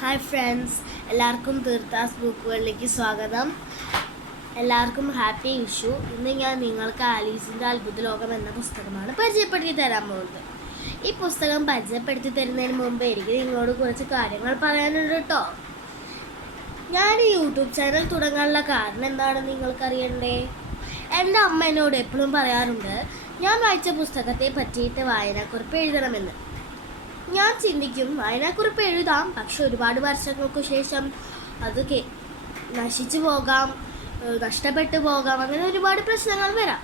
Hi friends, എല്ലാവർക്കും തീർത്ഥാസ് ബുക്കുകളിലേക്ക് സ്വാഗതം. എല്ലാവർക്കും ഹാപ്പി വിഷു. ഇന്ന് ഞാൻ നിങ്ങൾക്ക് ആലീസിൻ്റെ അത്ഭുത ലോകം എന്ന പുസ്തകമാണ് പരിചയപ്പെടുത്തി തരാൻ പോകുന്നത്. ഈ പുസ്തകം പരിചയപ്പെടുത്തി തരുന്നതിന് മുമ്പ് എനിക്ക് നിങ്ങളോട് കുറച്ച് കാര്യങ്ങൾ പറയാനുണ്ട് കേട്ടോ. ഞാൻ ഈ യൂട്യൂബ് ചാനൽ തുടങ്ങാനുള്ള കാരണം എന്താണെന്ന് നിങ്ങൾക്കറിയണ്ടേ? എൻ്റെ അമ്മ എന്നോട് എപ്പോഴും പറയാറുണ്ട്, ഞാൻ വായിച്ച പുസ്തകത്തെ പറ്റിയിട്ട് വായനാക്കുറിപ്പ് എഴുതണമെന്ന്. ഞാൻ ചിന്തിക്കും, വായനാക്കുറിപ്പ് എഴുതാം, പക്ഷെ ഒരുപാട് വർഷങ്ങൾക്ക് ശേഷം അത് നശിച്ചു പോകാം, നഷ്ടപ്പെട്ടു പോകാം, അങ്ങനെ ഒരുപാട് പ്രശ്നങ്ങൾ വരാം.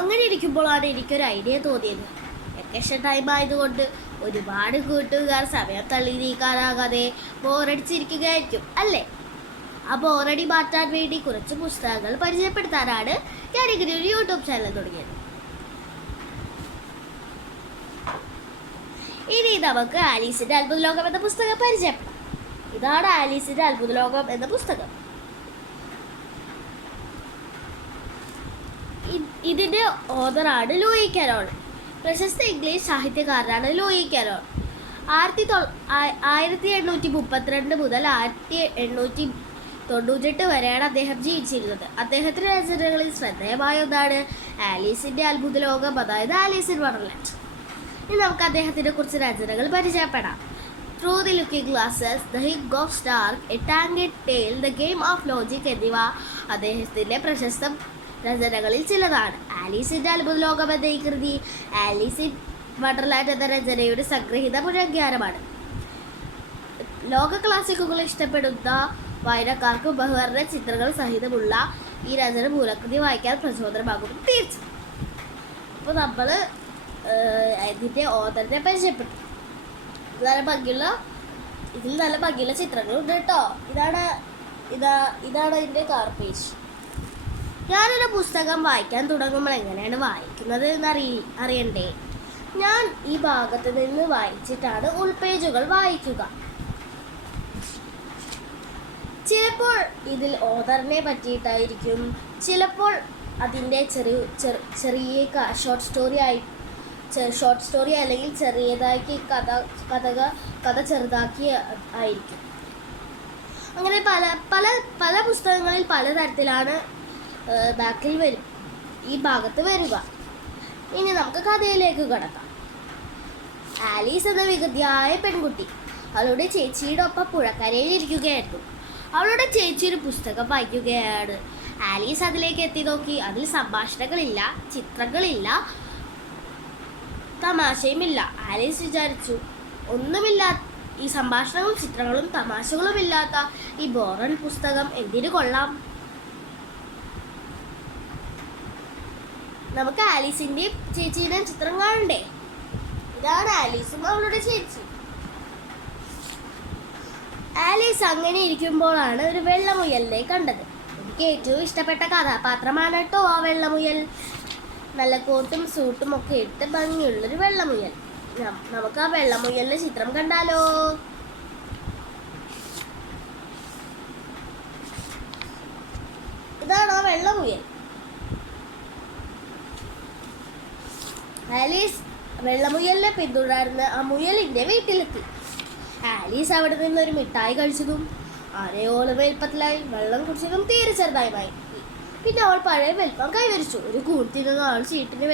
അങ്ങനെ ഇരിക്കുമ്പോഴാണ് എനിക്കൊരു ഐഡിയ തോന്നിയത്. വെക്കേഷൻ ടൈം ആയതുകൊണ്ട് ഒരുപാട് കൂട്ടുകാർ സമയം തള്ളി നീക്കാനാകാതെ ബോറടിച്ചിരിക്കുകയായിരിക്കും അല്ലേ? ആ ബോറടി മാറ്റാൻ വേണ്ടി കുറച്ച് പുസ്തകങ്ങൾ പരിചയപ്പെടുത്താനാണ് ഞാനിങ്ങനെ ഒരു യൂട്യൂബ് ചാനൽ തുടങ്ങിയത്. ഇനി നമുക്ക് ആലീസിൻ്റെ അത്ഭുത ലോകം എന്ന പുസ്തകം പരിചയപ്പെടാം. ഇതാണ് ആലീസിൻ്റെ അത്ഭുത ലോകം എന്ന പുസ്തകം. ഇതിൻ്റെ ഓഥറാണ് ലൂയി കരോൾ. പ്രശസ്ത ഇംഗ്ലീഷ് സാഹിത്യകാരനാണ് ലൂയി കരോൾ. 1832 മുതൽ 1898 വരെയാണ് അദ്ദേഹം ജീവിച്ചിരുന്നത്. അദ്ദേഹത്തിൻ്റെ രചനകളിൽ ശ്രദ്ധേയമായ ഒന്നാണ് ആലീസിൻ്റെ അത്ഭുത ലോകം, അതായത് ആലീസ് ഇൻ വണ്ടർലാൻഡ്. ഇനി നമുക്ക് അദ്ദേഹത്തിൻ്റെ കുറച്ച് രചനകൾ പരിചയപ്പെടാം. Through the looking glasses, the hunting of Snark, a tangled tale, the game of logic എന്നിവ അദ്ദേഹത്തിൻ്റെ പ്രശസ്ത രചനകളിൽ ചിലതാണ്. ആലീസിൻ്റെ അത്ഭുത ലോകം എന്ന ഈ കൃതി ആലീസ് ഇൻ വണ്ടർലാൻഡ് എന്ന രചനയുടെ സംഗ്രഹിത പുനർജ്ഞാനമാണ്. ലോക ക്ലാസിക്കുകൾ ഇഷ്ടപ്പെടുന്ന വായനക്കാർക്ക് ഉപകരണ ചിത്രങ്ങൾ സഹിതമുള്ള ഈ രചന മൂലകൃതി വായിക്കാൻ പ്രചോദനമാകും തീർച്ചയായും. അപ്പോൾ നമ്മൾ ഇതിൻ്റെ ഓഥറിനെ പരിചയപ്പെട്ടു. ഇതിൽ നല്ല ഭംഗിയുള്ള ചിത്രങ്ങളുണ്ട് കേട്ടോ. ഇതാണ് ഇതിൻ്റെ കവർ പേജ്. ഞാനൊരു പുസ്തകം വായിക്കാൻ തുടങ്ങുമ്പോൾ എങ്ങനെയാണ് വായിക്കുന്നത് എന്ന് അറിയണ്ടേ? ഞാൻ ഈ ഭാഗത്ത് നിന്ന് വായിച്ചിട്ടാണ് ഉൾപേജുകൾ വായിക്കുക. ചിലപ്പോൾ ഇതിൽ ഓഥറിനെ പറ്റിയിട്ടായിരിക്കും, ചിലപ്പോൾ അതിൻ്റെ ചെറിയ ഷോർട്ട് സ്റ്റോറി അല്ലെങ്കിൽ ചെറിയതാക്കി കഥ ചെറുതാക്കി ആയിരിക്കും. അങ്ങനെ പല പുസ്തകങ്ങളിൽ പലതരത്തിലാണ് ബാക്കിൽ ഈ ഭാഗത്ത് വരിക. ഇനി നമുക്ക് കഥയിലേക്ക് കടക്കാം. ആലീസ് എന്ന വികൃതിയായ പെൺകുട്ടി അവളുടെ ചേച്ചിയുടെ ഒപ്പം പുഴക്കരയിൽ ഇരിക്കുകയായിരുന്നു. അവളുടെ ചേച്ചി ഒരു പുസ്തകം വായിക്കുകയാണ്. ആലീസ് അതിലേക്ക് എത്തി നോക്കി. അതിൽ സംഭാഷണങ്ങളില്ല, ചിത്രങ്ങളില്ല, തമാശയുമില്ല. ആലീസ് വിചാരിച്ചു, ഈ സംഭാഷണങ്ങളും ചിത്രങ്ങളും തമാശകളും ഇല്ലാത്ത ഈ ബോറൻ പുസ്തകം എന്തിനു കൊള്ളാം? നമുക്ക് ആലീസിൻ്റെയും ചേച്ചിയുടെയും ചിത്രം കാണണ്ടേ? ഇതാണ് ആലീസും അവളുടെ ചേച്ചി. ആലീസ് അങ്ങനെ ഇരിക്കുമ്പോഴാണ് ഒരു വെള്ളമുയലിനെ കണ്ടത്. എനിക്ക് ഏറ്റവും ഇഷ്ടപ്പെട്ട കഥാപാത്രമാണ് കേട്ടോ ആ വെള്ളമുയൽ. നല്ല കോട്ടും സൂട്ടും ഒക്കെ ഇട്ട് ഭംഗിയുള്ളൊരു വെള്ളമുയൽ. നമുക്ക് ആ വെള്ളമുയലിന്റെ ചിത്രം കണ്ടാലോ? ഇതാണ് ആ വെള്ളമുയൽ. ആലീസ് വെള്ളമുയലിനെ പിന്തുടർന്ന് ആ മുയലിന്റെ വീട്ടിലെത്തി. ആലീസ് അവിടെ നിന്നൊരു മിഠായി കഴിച്ചതും അരയോളം വലുപ്പത്തിലായി, വെള്ളം കുടിച്ചതും തീരെ ചെറുതായി. പിന്നെ അവൾ പഴയ വലുപ്പം കൈവരിച്ചു. ഒരു കൂട്ടിരുന്ന അവൾ ചീട്ടിൻ്റെ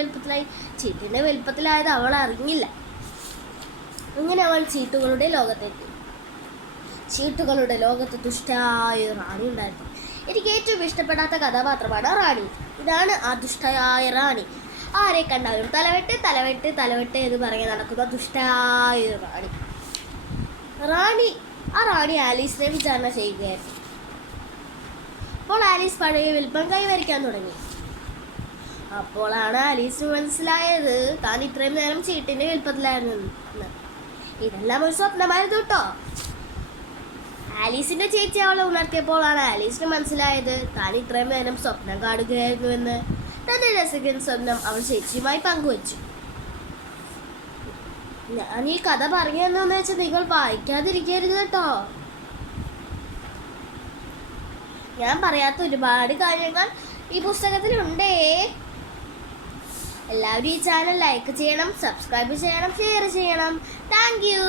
വലുപ്പത്തിലായത് അവൾ അറിഞ്ഞില്ല. അങ്ങനെ അവൾ ചീട്ടുകളുടെ ലോകത്തെത്തി. ചീട്ടുകളുടെ ലോകത്ത് ദുഷ്ടയായ റാണി ഉണ്ടായിരുന്നു. എനിക്ക് ഏറ്റവും ഇഷ്ടപ്പെടാത്ത കഥാപാത്രമാണ് റാണി. ഇതാണ് ആ ദുഷ്ടയായ റാണി. ആരെ കണ്ടാലും തലവെട്ട് എന്ന് പറഞ്ഞ് നടക്കുന്ന ദുഷ്ടയായ റാണി. ആ റാണി ആലീസിനെ വിചാരണ ചെയ്യുകയായിരുന്നു. അപ്പോൾ ആലീസ് പഴയ വലിപ്പം കൈവരിക്കാൻ തുടങ്ങി. അപ്പോഴാണ് ആലീസിന് മനസ്സിലായത് താൻ ഇത്രയും നേരം ചീട്ടിൻ്റെ വലിപ്പത്തിലായിരുന്നു. ഇതെല്ലാം ഒരു സ്വപ്നമായിരുന്നു കേട്ടോ. ആലീസിൻ്റെ ചേച്ചി അവളെ ഉണർത്തിയപ്പോഴാണ് ആലീസിന് മനസ്സിലായത് താൻ ഇത്രയും നേരം സ്വപ്നം കാണുകയായിരുന്നുവെന്ന്. തൻ്റെ രസിക്കുന്ന സ്വപ്നം അവൾ ചേച്ചിയുമായി പങ്കുവച്ചു. ഞാൻ ഈ കഥ പറഞ്ഞു തന്നെന്ന് വെച്ചാൽ നിങ്ങൾ വായിക്കാതിരിക്കരുത് കേട്ടോ. ഞാൻ പറയാത്ത ഒരുപാട് കാര്യങ്ങൾ ഈ പുസ്തകത്തിലുണ്ടേ. എല്ലാവരും ഈ ചാനൽ ലൈക്ക് ചെയ്യണം, സബ്സ്ക്രൈബ് ചെയ്യണം, ഷെയർ ചെയ്യണം. Thank you.